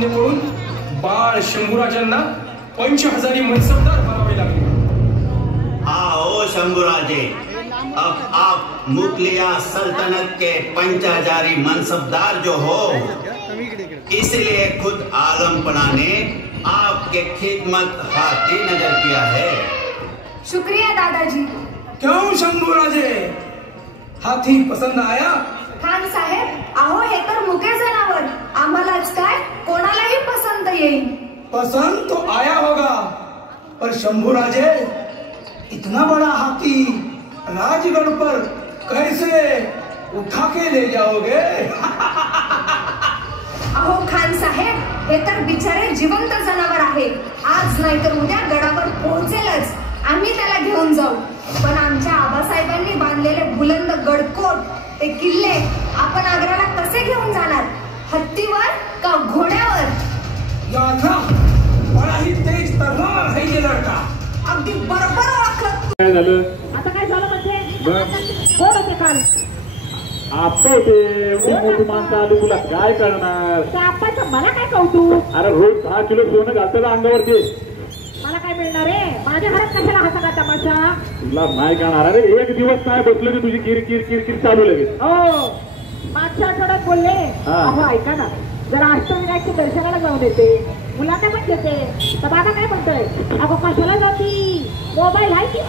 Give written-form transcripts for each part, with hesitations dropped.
सामने पडून बाळ शंभूराजांना 5000 मनसबदार बनावे लागले। आओ शंभूराजे, अब आप मुगलिया सल्तनत के 5000 मनसबदार जो हो, इसलिए खुद आलमपना ने आपके खिदमत हाथी नजर किया है। शुक्रिया दादाजी। क्यों शंभूराजे, हाथी पसंद आया? खान साहेब, अहो हे तर मुके जनावर, आम्हालाच काय कोणालाही पसंत येईल। पसंद तो आया होगा, पर शंभूराजे इतना बड़ा हाथी राजगढ़ पर कैसे उठा के ले जाओगे? अहो खान साहेब, हे तर बिचारे जिवंत जनावर आहे, आज नाही तर उद्या गडावर पोहोचेलच। आम्ही त्याला घेऊन जाऊ, पण आमच्या आबासाहेबांनी बांधलेले बुलंद गडकोट ते किल्ले आपण आग्र्याला कसे घेऊन जाणार? हत्तीवर का घोड्यावर? यात्रा बड़ा ही तेज तर्रार है ये लड़का। अगदी बरोबर ओळखलं। काय झालं आता काय झालं म्हणजे कोण होते काल? आप्पा होते, मोठी माणसं आली, तुला काय करणार? त्या आप्पाचं मला काय कौतुक? अरे रोज 10 किलो सोनं घालतं अंगावरती, मला काय मिळणार आहे? माझ्या घरात कशाला हाता का तमाशा? तुला नाही करणार? अरे एक दिवस काय बसलं की तुझी किरकिर किरकिर चालू लगेच। हो, मागच्या आठवड्यात बोलले, अहो ऐका ना, जरा अष्टविनायकच्या दर्शनाला जाऊन येते, मुलांना पण देते, तर बाबा काय म्हणतोय, अगो कशाला जाती? मोबाईल आहे की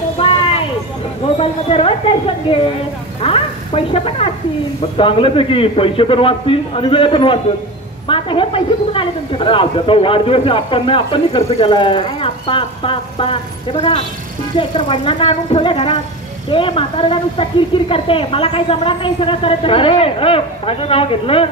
मोबाईल मध्ये रोज दर्शन घे, हा पैसे पण वाचतील। मग चांगलंच आहे की, पैसे पण वाचतील आणि वेळ पण वाचत। मग आता हे पैसे कुठून आले तुमच्याकडे? अरे त्याचा वाढदिवस आपण खर्च केलाय। आप्पा हे बघा, तुमच्या एकतर वडिलांना आणून ठेवले घरात, ते म्हाताऱ्याला नुसता किरकिर करते, मला काही जमणार नाही सगळं करत। अरे माझं नाव घेतलं,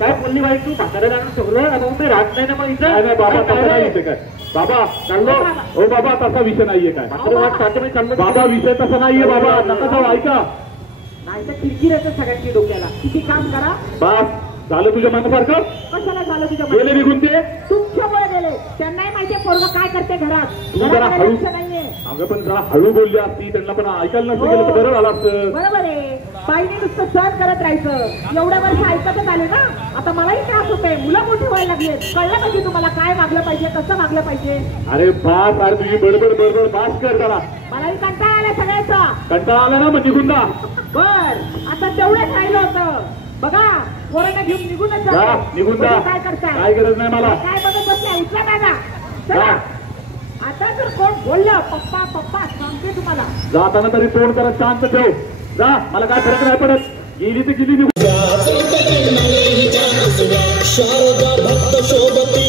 काय बोलली बाई तू? म्हाताऱ्याला आणून ठेवलं आणि मी राहत नाही ना मग इथं? नाही बाबा, तसं नाही इथे काय बाबा, चाललो हो बाबा, तसा विषय नाहीये काय बाबा, विषय तसा नाहीये बाबा, नका जाऊ, ऐका नाही तर किरकिर येतं सगळ्यांची डोक्याला। किती काम करा, बस झालं तुझ्या मनासारखं? कशाला झालं तुझ्या गेले निघून ते? तुमच्यामुळे गेले, त्यांनाही माहितीये पोरगं काय करते घरात, जरा हळू नाहीये। अगं पण जरा हळू बोलली असती, त्यांना पण ऐकायला नसतं गेलं तर बरं झालं असतं। बरोबर आहे, बाईने नुसतं सहन करत राहायचं, एवढ्या वर्ष ऐकतच आले ना, आता मलाही त्रास होतोय, मुलं मोठी व्हायला लागली, कळलं पाहिजे तुम्हाला काय वागलं पाहिजे, कसं वागलं पाहिजे। अरे बास, अरे तुझी बडबड बास कर जरा, मलाही कंटाळा आला सगळ्याचा। कंटाळा आला ना मग निघून जा। बर, आता तेवढंच राहिलं होतं बघा, पोरांना घेऊन निघूनच जा, निघून जा, काय करताय? काय गरज नाही मला, काय बघत बसल्या, उठला दादा, चला। आता जर कोण बोललं पप्पा पप्पा, सांगते तुम्हाला, जाताना तरी तोंड करत शांत ठेव, जा, मला काय फरक नाही पडत, गेली तर गेली निघून। शारदा भक्त शोभती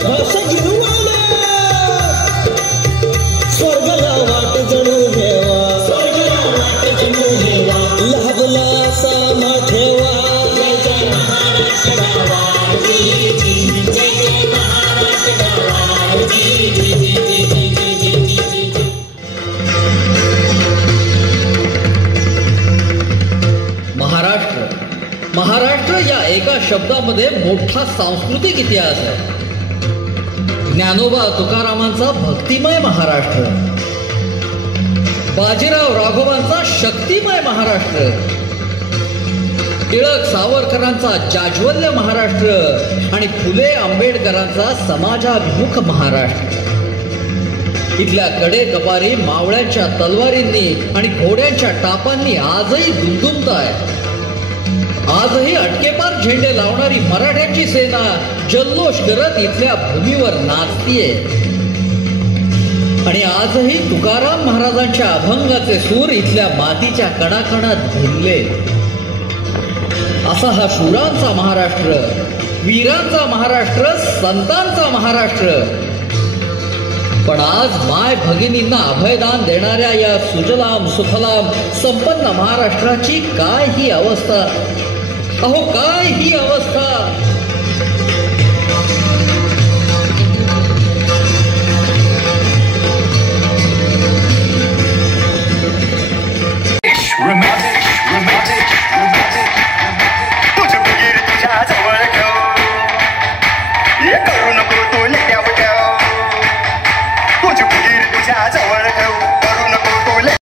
भाषा गिरवाला स्वर्गला वाट जणू हेवा, लाभला सामा ठेवा। जय जय महाराष्ट्र गावा, जय जय महाराष्ट्र गावा, महाराष्ट्र या एका शब्दामध्ये मोठा सांस्कृतिक इतिहास आहे। ज्ञानोबा तुकारामांचा भक्तिमय महाराष्ट्र, बाजीराव राघवांचा शक्तिमय महाराष्ट्र, टिळक सावरकरांचा जाज्वल्य महाराष्ट्र आणि फुले आंबेडकरांचा समाजाभिमुख महाराष्ट्र। इथल्या कडे कपारी मावळ्यांच्या तलवारींनी आणि घोड्यांच्या टापांनी आजही दुमदुमताय। आजही अटकेपार झेंडे लावणारी मराठ्यांची सेना जल्लोष करत इथल्या भूमीवर नाचतीये आणि आजही तुकाराम महाराजांच्या अभंगाचे सूर इथल्या मातीच्या कणाकणात भिनले। असा हा शूरांचा महाराष्ट्र, वीरांचा महाराष्ट्र, संतांचा महाराष्ट्र। पण आज माय भगिनींना अभयदान देणाऱ्या या सुजलाम सुफलाम संपन्न महाराष्ट्राची काय ही अवस्था, अहो काय ही अवस्था।